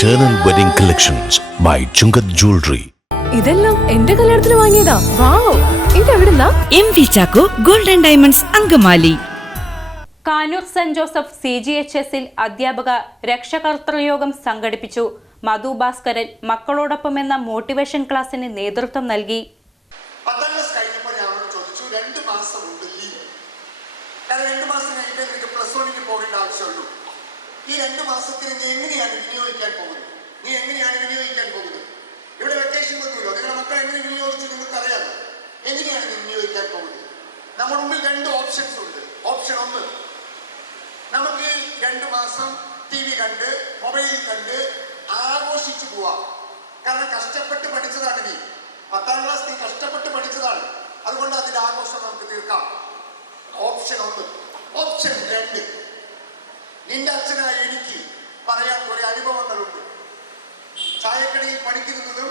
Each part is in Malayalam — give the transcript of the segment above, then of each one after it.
Eternal Wedding Collections by Chungat Jewelry. ഇതെല്ലാം എന്റെ കല്യാണത്തിന് വാങ്ങിയതാ. Wow ഇതെവിടുന്നാ? M V Chacko golden diamonds Angamaly. Kanoor saint Joseph C G H എസിൽ അധ്യാപക രക്ഷകർത്തൃയോഗം സംഘടിപ്പിച്ചു. മധു ഭാസ്കരൻ മക്കളോടൊപ്പം എന്ന മോട്ടിവേഷൻ ക്ലാസ്സിന് നേതൃത്വം നൽകി. പത്താം ക്ലാസ് കഴിഞ്ഞപ്പോൾ ചോദിച്ചു രണ്ട് മാസം ഉണ്ട് ലീവ് കാരണം രണ്ട് മാസം കഴിഞ്ഞിട്ട് എനിക്ക് പ്ലസ് വണ്ണിക്ക് പോകേണ്ട ആവശ്യമുള്ളൂ. ഈ രണ്ട് മാസത്തിന് നീ എങ്ങനെയാണ് വിനിയോഗിക്കാൻ പോകുന്നത്? നീ എങ്ങനെയാണ് വിനിയോഗിക്കാൻ പോകുന്നത്? ഇവിടെ വെക്കേഷൻ ഒന്നുമില്ലോ നിങ്ങളുടെ മക്കൾ എങ്ങനെ വിനിയോഗിച്ചു നിങ്ങൾക്ക് അറിയാമോ എങ്ങനെയാണ് നീ വിനിയോഗിക്കാൻ പോകുന്നത്? നമ്മുടെ മുമ്പിൽ രണ്ട് ഓപ്ഷൻസ് ഉണ്ട്. ഓപ്ഷൻ ഒന്ന് നമുക്ക് രണ്ട് മാസം ടി വി കണ്ട് മൊബൈൽ കണ്ട് ആഘോഷിച്ചു പോവാം. കാരണം കഷ്ടപ്പെട്ട് പഠിച്ചതാണ് നീ. പത്താം ക്ലാസ് നീ കഷ്ടപ്പെട്ട് പഠിച്ചതാണ്. അതുകൊണ്ട് അതിന്റെ ആഘോഷം നമുക്ക് തീർക്കാം. ഓപ്ഷൻ ഒന്ന്. ഓപ്ഷൻ രണ്ട് നിന്റെ അച്ഛനായ എനിക്ക് പറയാൻ കുറെ അനുഭവങ്ങളുണ്ട്. ചായക്കടയിൽ പണിക്കുന്നതും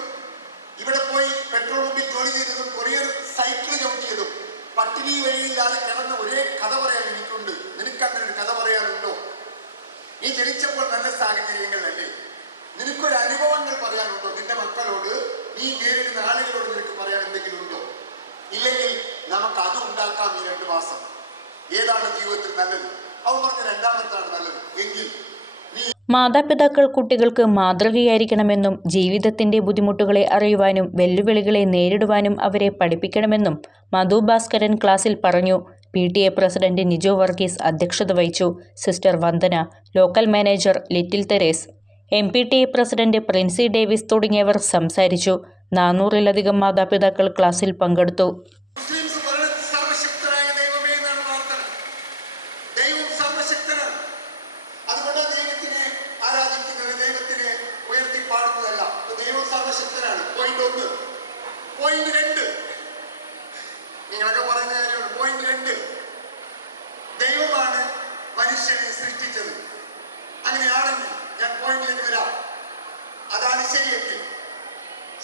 ഇവിടെ പോയി പെട്രോൾ പമ്പിൽ ജോലി ചെയ്തതും കൊറിയർ സൈക്കിൾ ചവിട്ടിയതും പട്ടിണി വഴിയില്ലാതെ കിടന്ന ഒരേ കഥ പറയാൻ എനിക്കുണ്ട്. നിനക്ക് അങ്ങനെ ഒരു കഥ പറയാനുണ്ടോ? നീ ജനിച്ചപ്പോൾ നല്ല സാഹചര്യങ്ങളല്ലേ നിനക്കൊരു അനുഭവങ്ങൾ പറയാനുണ്ടോ? നിന്റെ മക്കളോട് നീ നേരിടുന്ന ആളുകളോട് നിനക്ക് പറയാൻ എന്തെങ്കിലും ഉണ്ടോ? ഇല്ലെങ്കിൽ നമുക്ക് അത് ഉണ്ടാക്കാം ഈ രണ്ട് മാസം. ഏതാണ് ജീവിതത്തിൽ നല്ലത്? അവൻ പറഞ്ഞ രണ്ടാമത്താണ് നല്ലത് എങ്കിൽ നീ മാതാപിതാക്കൾ കുട്ടികൾക്ക് മാതൃകയായിരിക്കണമെന്നും ജീവിതത്തിന്റെ ബുദ്ധിമുട്ടുകളെ അറിയുവാനും വെല്ലുവിളികളെ നേരിടുവാനും അവരെ പഠിപ്പിക്കണമെന്നും മധു ഭാസ്കരൻ ക്ലാസ്സിൽ പറഞ്ഞു. P T A president Nijo Varghese അധ്യക്ഷത വഹിച്ചു. Sister Vandana local manager Little Therese M P T A president Princy Davis തുടങ്ങിയവർ സംസാരിച്ചു. നാനൂറിലധികം മാതാപിതാക്കൾ ക്ലാസ്സിൽ പങ്കെടുത്തു.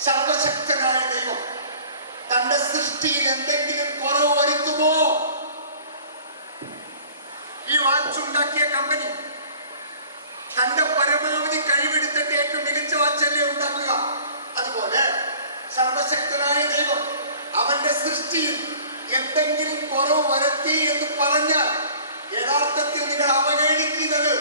സർവശക്തനായ ദൈവം തന്റെ സൃഷ്ടിയിൽ എന്തെങ്കിലും കുറവ് വരുത്തുമോ? ഈ വാച്ച് ഉണ്ടാക്കിയ കമ്പനി തന്റെ പരമാവധി കഴിവെടുത്തിട്ട് ഏറ്റവും മികച്ച വാച്ചല്ലേ ഉണ്ടാക്കുക? അതുപോലെ സർവശക്തനായ ദൈവം അവന്റെ സൃഷ്ടിയിൽ എന്തെങ്കിലും കുറവ് വരുത്തി എന്ന് പറഞ്ഞാൽ യഥാർത്ഥത്തിൽ നിങ്ങൾ അവഗണിക്കുന്നത്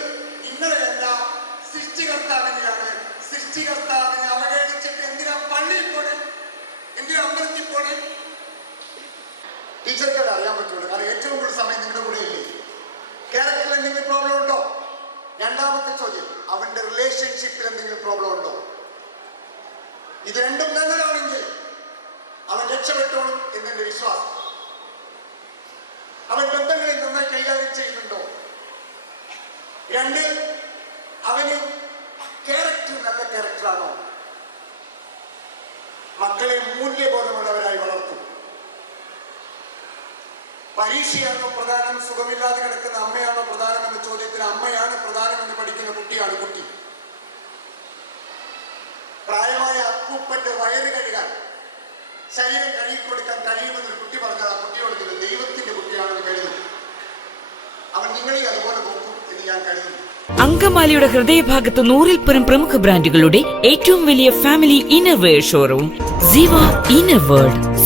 ടീച്ചർക്ക് അറിയാൻ പറ്റുള്ളൂ. കാരണം ഏറ്റവും കൂടുതൽ സമയം നിങ്ങളുടെ കൂടെ ഇല്ലേ? ക്യാരക്ടറിൽ എന്തെങ്കിലും പ്രോബ്ലം ഉണ്ടോ? രണ്ടാമത്തെ ചോദ്യം അവന്റെ റിലേഷൻഷിപ്പിൽ എന്തെങ്കിലും പ്രോബ്ലം ഉണ്ടോ? ഇത് രണ്ടും നല്ലതാണെങ്കിൽ അവൻ രക്ഷപ്പെട്ടോളും എന്നെ വിശ്വാസം? അവൻ ബന്ധങ്ങളെ നന്നായി കൈകാര്യം ചെയ്യുന്നുണ്ടോ? രണ്ട് അവന് ക്യാരക്ടർ നല്ല ക്യാരക്ടറാണോ മക്കളെ മൂല്യബോധമുള്ളവരായി വളർത്തും. പരീക്ഷയാണോ പ്രധാനം? സുഖമില്ലാതെ കിടക്കുന്ന അമ്മയാണോ പ്രധാനം എന്ന ചോദ്യത്തിന് അമ്മയാണ് പ്രധാനം എന്ന് പഠിക്കുന്ന കുട്ടിയാണ് കുട്ടി. പ്രായമായ അപ്പൂപ്പന്റെ വയറ് കഴുകാൻ ശരീരം കഴുകി കൊടുക്കാൻ കഴിയുമെന്ന് കുട്ടി പറഞ്ഞാൽ ആ കുട്ടിയോട് നിങ്ങൾ ദൈവത്തിന്റെ കുട്ടിയാണെന്ന് കരുതുന്നു. അവൻ നിങ്ങളെ അതുപോലെ നോക്കും എന്ന് ഞാൻ കരുതുന്നു. അങ്കമാലിയുടെ ഹൃദയഭാഗത്ത് നൂറിൽ പരം പ്രമുഖ ബ്രാൻഡുകളുടെ ഏറ്റവും വലിയ family innerwear showroom Siva inner world